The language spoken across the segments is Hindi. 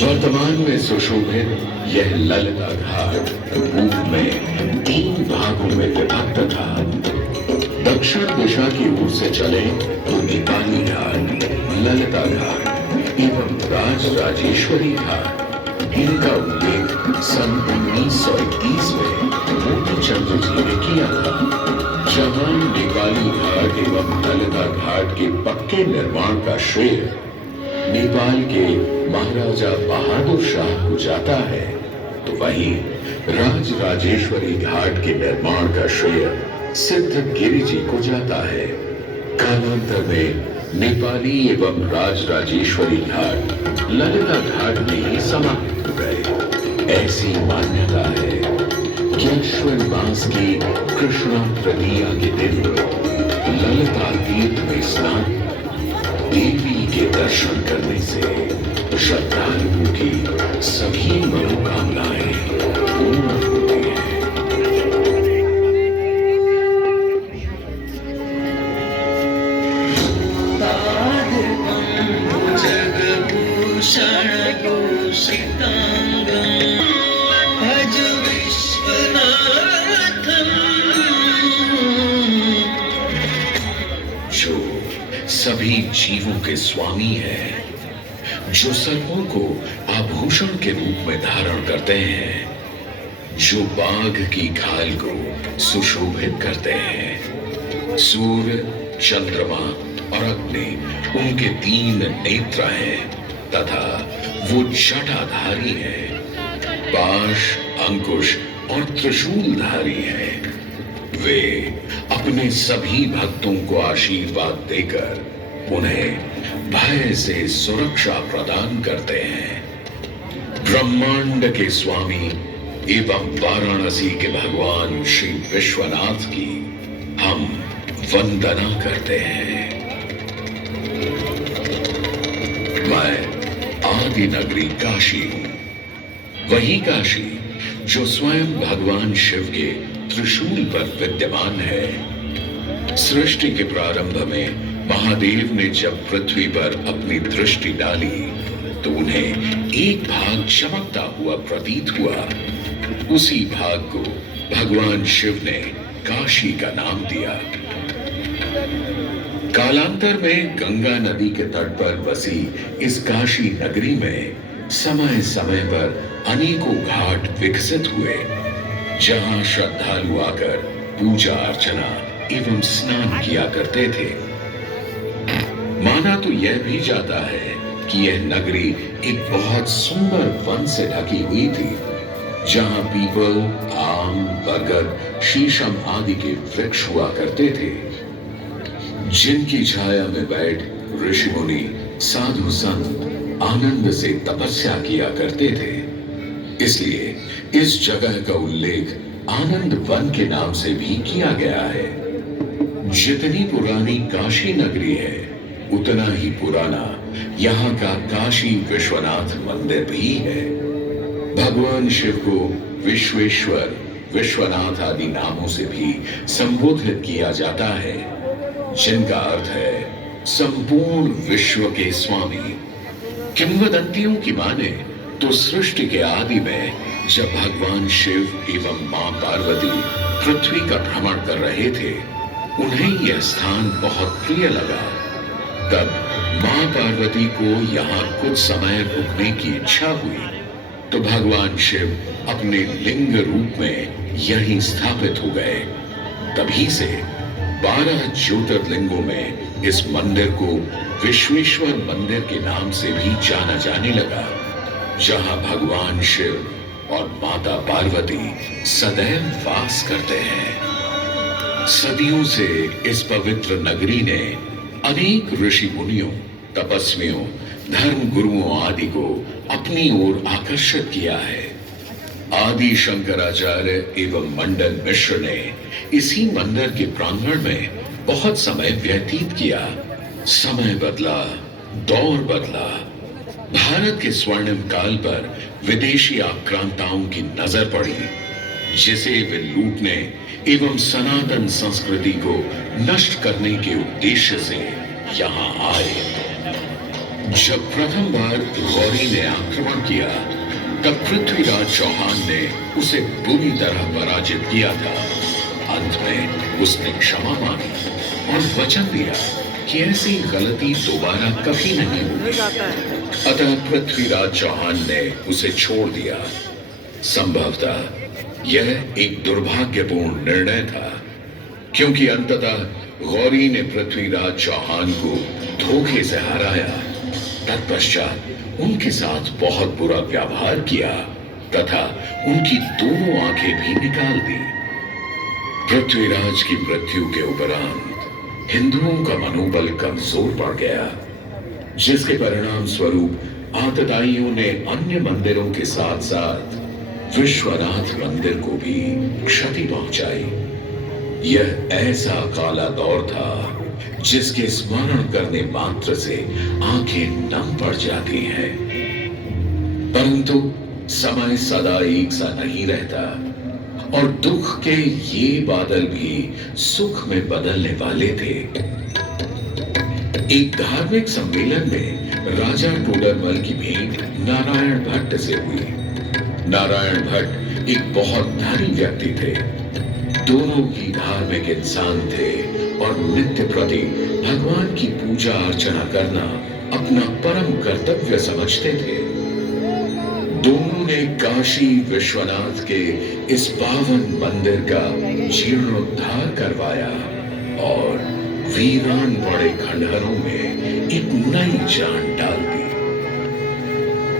वर्तमान में सुशोभित यह ललिता घाट पूर्व में 3 भागों में विभक्त था। दक्षिण दिशा की ओर से चले तो नेपाली घाट, ललिता घाट एवं राजराजेश्वरी घाट। इनका उल्लेख सन 1931 में मोती चंद्र जी ने किया था, जहां नेपाली घाट एवं ललिता घाट के पक्के निर्माण का श्रेय नेपाल के महाराजा बहादुर शाह को जाता है, तो वहीं राजराजेश्वरी घाट के निर्माण का श्रेय सिद्धगिरि जी को जाता है। कालांतर में नेपाली एवं राजराजेश्वरी घाट ललिता घाट में ही समाहित हो गए। ऐसी मान्यता है कि अश्विन मास की कृष्णा तृतीया के दिन ललिता तीर्थ में स्नान, देवी के दर्शन करने से श्रद्धालुओं की सभी मनोकामनाएं पूर्ण होती हैं। जो सभी जीवों के स्वामी है, जो सर्पों को आभूषण के रूप में धारण करते हैं, जो बाघ की खाल को सुशोभित करते हैं। सूर्य, चंद्रमा और अग्नि उनके 3 नेत्र हैं तथा वो जटाधारी हैं, पाश, अंकुश और त्रिशूलधारी हैं। वे अपने सभी भक्तों को आशीर्वाद देकर उन्हें भय से सुरक्षा प्रदान करते हैं। ब्रह्मांड के स्वामी एवं वाराणसी के भगवान श्री विश्वनाथ की हम वंदना करते हैं। मैं आदि नगरी काशी हूं, वही काशी जो स्वयं भगवान शिव के त्रिशूल पर विद्यमान है। सृष्टि के प्रारंभ में महादेव ने जब पृथ्वी पर अपनी दृष्टि डाली तो उन्हें एक भाग चमकता हुआ प्रतीत हुआ। उसी भाग को भगवान शिव ने काशी का नाम दिया। कालांतर में गंगा नदी के तट पर बसी इस काशी नगरी में समय समय पर अनेकों घाट विकसित हुए, जहां श्रद्धालु आकर पूजा अर्चना एवं स्नान किया करते थे। माना तो यह भी जाता है कि यह नगरी एक बहुत सुंदर वन से ढकी हुई थी, जहां पीपल, आम, बरगद, शीशम आदि के वृक्ष हुआ करते थे, जिनकी छाया में बैठ ऋषि मुनि, साधु संत आनंद से तपस्या किया करते थे। इसलिए इस जगह का उल्लेख आनंद वन के नाम से भी किया गया है। जितनी पुरानी काशी नगरी है, उतना ही पुराना यहाँ का काशी विश्वनाथ मंदिर भी है। भगवान शिव को विश्वेश्वर, विश्वनाथ आदि नामों से भी संबोधित किया जाता है, जिनका अर्थ है संपूर्ण विश्व के स्वामी। किंवदंतियों की माने तो सृष्टि के आदि में जब भगवान शिव एवं मां पार्वती पृथ्वी का भ्रमण कर रहे थे, उन्हें यह स्थान बहुत प्रिय लगा। तब मां पार्वती को यहाँ कुछ समय रुकने की इच्छा हुई, तो भगवान शिव अपने लिंग रूप में यहीं स्थापित हो गए। तभी से 12 ज्योतिर्लिंगों में इस मंदिर को विश्वेश्वर मंदिर के नाम से भी जाना जाने लगा, जहां भगवान शिव और माता पार्वती सदैव वास करते हैं। सदियों से इस पवित्र नगरी ने अनेक ऋषि मुनियों, तपस्वियों, धर्म गुरुओं आदि को अपनी ओर आकर्षित किया है। आदि शंकराचार्य एवं मंडन मिश्र ने इसी मंदिर के प्रांगण में बहुत समय व्यतीत किया। समय बदला, दौर बदला, भारत के स्वर्णिम काल पर विदेशी आक्रांताओं की नजर पड़ी, जिसे वे लूटने एवं सनातन संस्कृति को नष्ट करने के उद्देश्य से यहाँ आए। जब प्रथम बार गौरी ने आक्रमण किया तब पृथ्वीराज चौहान ने उसे बुरी तरह पराजित किया था। अंत में उसने क्षमा मांगी और वचन दिया कि ऐसी गलती दोबारा कभी नहीं होगी। अतः पृथ्वीराज चौहान ने उसे छोड़ दिया। संभवतः यह एक दुर्भाग्यपूर्ण निर्णय था, क्योंकि अंततः गौरी ने पृथ्वीराज चौहान को धोखे से हराया। तत्पश्चात उनके साथ बहुत बुरा व्यवहार किया तथा उनकी दोनों आंखें भी निकाल दी। पृथ्वीराज की मृत्यु के उपरांत हिंदुओं का मनोबल कमजोर पड़ गया, जिसके परिणाम स्वरूप आतताइयों ने अन्य मंदिरों के साथ साथ विश्वनाथ मंदिर को भी क्षति पहुंचाई। यह ऐसा काला दौर था जिसके स्मरण करने मात्र से आंखें नम पड़ जाती हैं। परंतु समय सदा एक सा नहीं रहता और दुख के ये बादल भी सुख में बदलने वाले थे। एक धार्मिक सम्मेलन में राजा टोडरमल की भेंट नारायण भट्ट से हुई। नारायण भट्ट एक बहुत धनी व्यक्ति थे। दोनों ही धार्मिक इंसान थे और नित्य प्रति भगवान की पूजा अर्चना करना अपना परम कर्तव्य समझते थे। दोनों ने काशी विश्वनाथ के इस पावन मंदिर का जीर्णोद्धार करवाया और वीरान पड़े खंडहरों में एक नई जान डाल दी।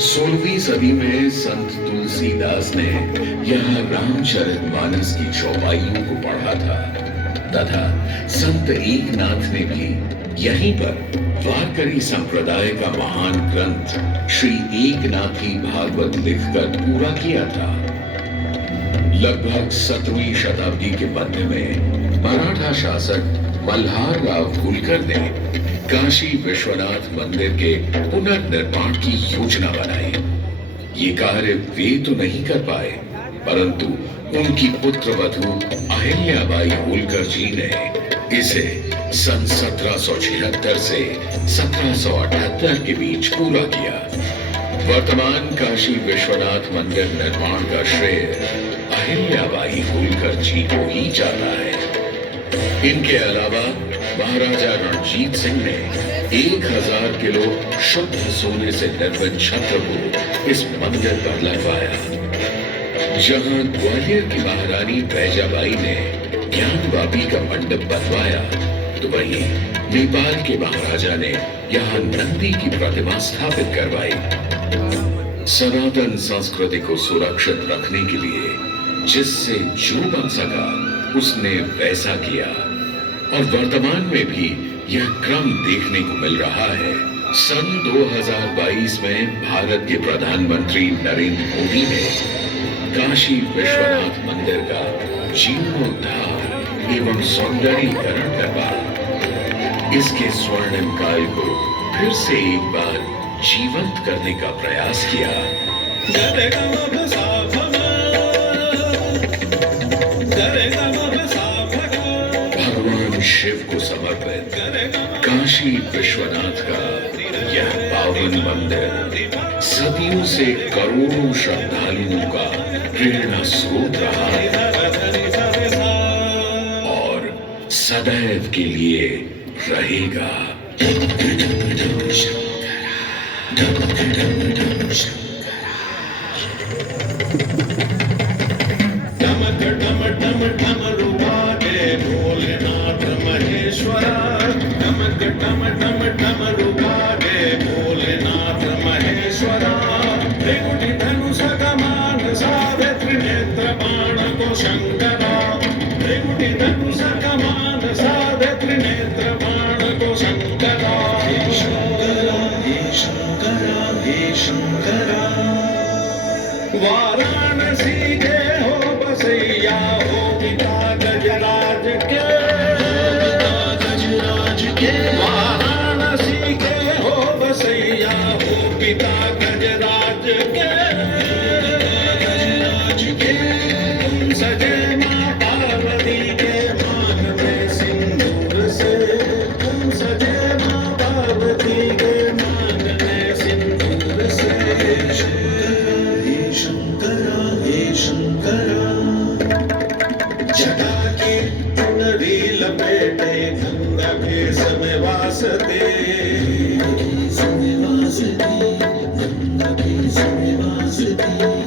16वीं सदी में संत तुलसीदास ने यहाँ रामचरितमानस की चौपाइयों को पढ़ा था तथा संत एकनाथ ने भी यहीं पर वारकरी संप्रदाय का महान ग्रंथ श्री एकनाथी भागवत लिखकर पूरा किया था। लगभग 17वीं शताब्दी के मध्य में मराठा शासक मल्हार राव होलकर ने काशी विश्वनाथ मंदिर के पुनर्निर्माण की योजना बनाई। ये कार्य वे तो नहीं कर पाए, परंतु उनकी पुत्रवधू अहिल्याबाई होलकर जी ने इसे सन 1776 से 1778 के बीच पूरा किया। वर्तमान काशी विश्वनाथ मंदिर निर्माण का श्रेय अहिल्याबाई होलकर जी को ही जाता है। इनके अलावा महाराजा रणजीत सिंह ने 1000 किलो शुद्ध सोने से निर्मित छत्र को इस मंदिर पर लगवाया। जहां ग्वालियर की महारानी बैजाबाई ने ज्ञानवापी का मंडप बनवाया, तो वहीं नेपाल के महाराजा ने यहाँ नंदी की प्रतिमा स्थापित करवाई। सनातन संस्कृति को सुरक्षित रखने के लिए जिससे जो बन सका उसने वैसा किया और वर्तमान में भी यह क्रम देखने को मिल रहा है। सन 2022 में भारत के प्रधानमंत्री नरेंद्र मोदी ने काशी विश्वनाथ मंदिर का जीर्णोद्धार एवं सौंदर्यीकरण करवा इसके स्वर्णिम काल को फिर से एक बार जीवंत करने का प्रयास किया। भगवान शिव को समर्पित काशी विश्वनाथ का यह पावन मंदिर सदियों से करोड़ों श्रद्धालुओं का प्रेरणा स्रोत रहा है और सदैव के लिए रहेगा। भोलेनाथ महेश्वरा डमक डम डम डमरुबागे भोलेनाथ महेश्वरा त्रिकुटी धनुष कमान साधे त्रिनेत्र बाण को शंकरा त्रिकुटी धनुष कमान साधे त्रिनेत्र बाण को शंकरा हे शंकरा हे शंकरा हे शंकरा वाराणसी के हो बसैया हो पिता गजराज के वाराणसी के हो बसैया हो पिता गजराज के तुम सजे माँ पार्वती के मान में सिंदूर से तुम सजे माँ पार्वती के मान में शंकरा जटा की चुनरी लपेटे गंगा के समय वासते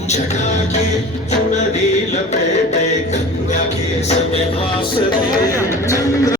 जटा की चुनरी लपेटे गंगा के समय वासते